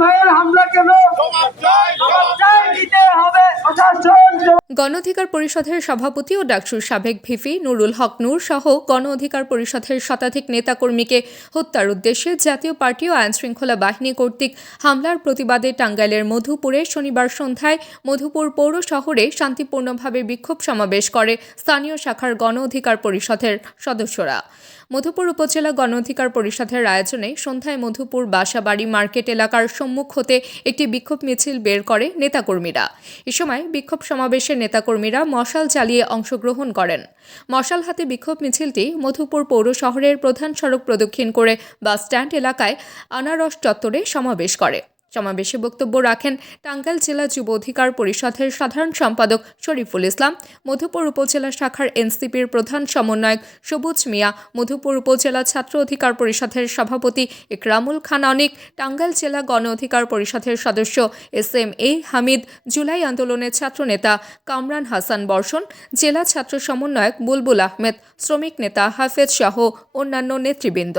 ভাইয়ের হামলা কেন? জবাবদাহি দিতে হবে। প্রশাসন গণ অধিকার পরিষদের সভাপতি ও ডাকসুর সাবেক ভিপি নুরুল হক নূর সহ গণ অধিকার পরিষদের শতাধিক নেতাকর্মীকে হত্যার উদ্দেশ্যে জাতীয় পার্টি ও আইনশৃঙ্খলা বাহিনী কর্তৃক হামলার প্রতিবাদে টাঙ্গাইলের মধুপুরে শনিবার সন্ধ্যায় মধুপুর পৌর শহরে শান্তিপূর্ণভাবে বিক্ষোভ সমাবেশ করে স্থানীয় শাখার গণ অধিকার পরিষদের সদস্যরা। মধুপুর উপজেলা গণ অধিকার পরিষদের আয়োজনে সন্ধ্যায় মধুপুর বাসাবাড়ি মার্কেট এলাকার সম্মুখ হতে একটি বিক্ষোভ মিছিল বের করে নেতাকর্মীরা। এ সময় বিক্ষোভ সমাবেশে নেতাকর্মীরা মশাল চালিয়ে অংশগ্রহণ করেন। মশাল হাতে বিক্ষোভ মিছিলটি মধুপুর পৌর শহরের প্রধান সড়ক প্রদক্ষিণ করে বাস স্ট্যান্ড এলাকায় আনারস চত্বরে সমাবেশ করে। সমাবেশে বক্তব্য রাখেন টাঙ্গাইল জেলা যুব অধিকার পরিষদের সাধারণ সম্পাদক শরীফুল ইসলাম, মধুপুর উপজেলা শাখার এনসিপির প্রধান সমন্বয়ক সবুজ মিয়া, মধুপুর উপজেলা ছাত্র অধিকার পরিষদের সভাপতি ইকরামুল খান অনিক, টাঙ্গাইল জেলা গণ অধিকার পরিষদের সদস্য এস এম এ হামিদ, জুলাই আন্দোলনের ছাত্রনেতা কামরান হাসান বর্ষণ, জেলা ছাত্র সমন্বয়ক বুলবুল আহমেদ, শ্রমিক নেতা হাফেজ সহ অন্যান্য নেতৃবৃন্দ।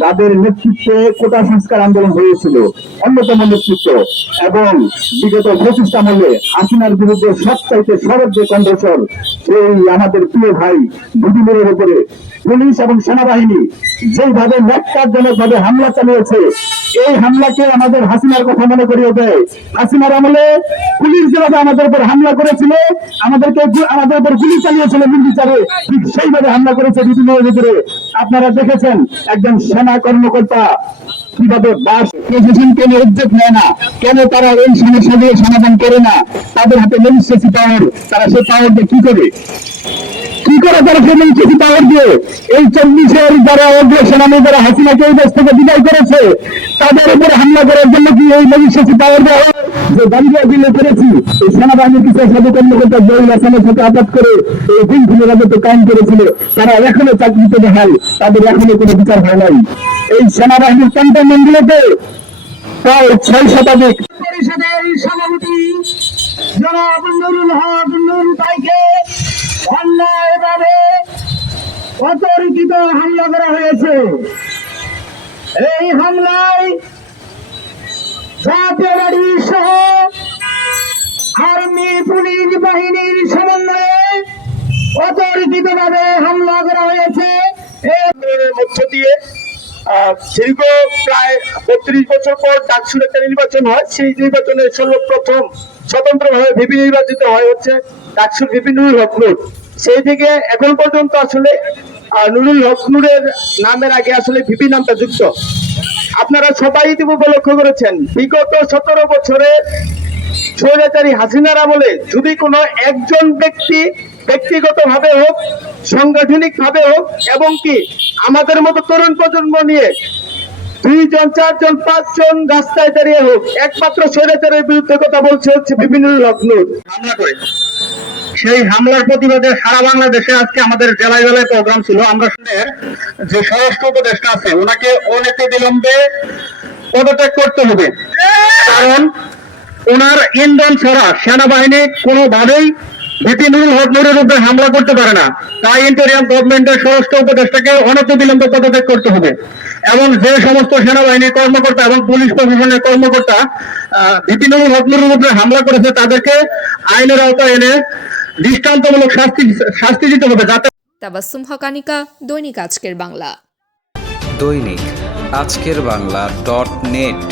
যাদের নেতৃত্বে কোটা সংস্কার আন্দোলন হয়েছিল, অন্যতম নেতৃত্ব এবং বিগত পঁচিশ আমলে হাসিনার বিরুদ্ধে সবচাইতে সরব যে কণ্ঠস্বর, সেই আমাদের প্রিয় ভাই মুজিবুরের উপরে পুলিশ এবং সেনাবাহিনী যেভাবে ন্যাক্কারজনক ভাবে হামলা চালিয়েছে, এই হামলাকে আমাদের হাসিনার কথা মনে করিয়ে দেয়। হাসিনার আমলে পুলিশ যেভাবে আমাদের উপর হামলা করেছিল, আমাদেরকে আমাদের উপর গুলি চালিয়েছিল নির্বিচারে ঠিক সেইভাবে হামলা করেছে বিভিন্ন ভিতরে। আপনারা দেখেছেন একজন সেনা কর্মকর্তা কীভাবে বাস কেন উদ্যোগ নেয় না? কেন তারা এই সমস্যাগুলো সমাধান করে না? তাদের হাতে লেজিস্লেসি পাওয়ার তারা সেই পাওয়ার দিয়ে কি করে? কি করে তারা ফেমেন কিছু পাওয়ার দিয়ে? এই চব্বিশের যারা অগ্র সেনানী যারা হাসিনাকে এই দেশ থেকে বিদায় করেছে, তাদের উপরে হামলা করার জন্য কি এই লেজিস্লেসি পাওয়ার দেওয়া? যে বিলে করেছি এই সেনাবাহিনীর কিছু সাধু কর্মকর্তা সাথে করে এই রাজত্ব কায়েম করেছিল। তারা এখনও চাকরিতে তাদের এখনও কোনো বিচার হয় নাই। এই সেনাবাহিনীর ক্যান্টনমেন্টগুলোতে প্রায় ছয় শতাধিক অতর্কিত হামলা করা হয়েছে। এই হামলায় জাতীয় সহ পুলিশ বাহিনীর সমন্বয়ে হামলা করা হয়েছে। দীর্ঘ প্রায় বত্রিশ বছর পর ডাকসুর একটা নির্বাচন হয়। সেই নির্বাচনে সর্বপ্রথম ভিপি নির্বাচিত হয় হচ্ছে ডাকসুর ভিপি নুরুল হক সেই থেকে এখন পর্যন্ত আসলে নুরুল হক নামের আগে আসলে ভিপি নামটা যুক্ত। আপনারা সবাই ইতিমধ্যে লক্ষ্য করেছেন, বিগত সতেরো বছরের স্বৈরাচারী হাসিনার আমলে যদি কোনো একজন ব্যক্তি ব্যক্তিগত ভাবে হোক সাংগঠনিক ভাবে হোক, এবং কি আমাদের মতো তরুণ প্রজন্ম নিয়ে দুইজন, চারজন, পাঁচজন রাস্তায় দাঁড়িয়ে হোক, একমাত্র স্বৈরাচারের বিরুদ্ধে কথা বলছে হচ্ছে বিভিন্ন হামলা করে। সেই হামলার প্রতিবাদে সারা বাংলাদেশে আজকে আমাদের জেলায় জেলায় প্রোগ্রাম ছিল। আমরা যে স্বরাষ্ট্র উপদেষ্টা আছে, ওনাকে অনেকে বিলম্বে পদত্যাগ করতে হবে। কারণ ওনার ইন্ধন ছাড়া সেনাবাহিনী কোনোভাবেই বিপিনুল হক নুরের উপরে হামলা করতে পারে না। তাই ইন্টেরিয়াম গভর্নমেন্টের স্বরাষ্ট্র উপদেষ্টাকে অনতিবিলম্বে পদত্যাগ করতে হবে। এবং যে সমস্ত সেনাবাহিনীর কর্মকর্তা এবং পুলিশ প্রশাসনের কর্মকর্তা বিপিনুল হক নুরের উপরে হামলা করেছে তাদেরকে আইনের আওতায় এনে দৃষ্টান্তমূলক শাস্তি শাস্তি দিতে হবে যাতে তাবাসুম হকানিকা দৈনিক আজকের বাংলা। দৈনিক আজকের বাংলা ডট নেট।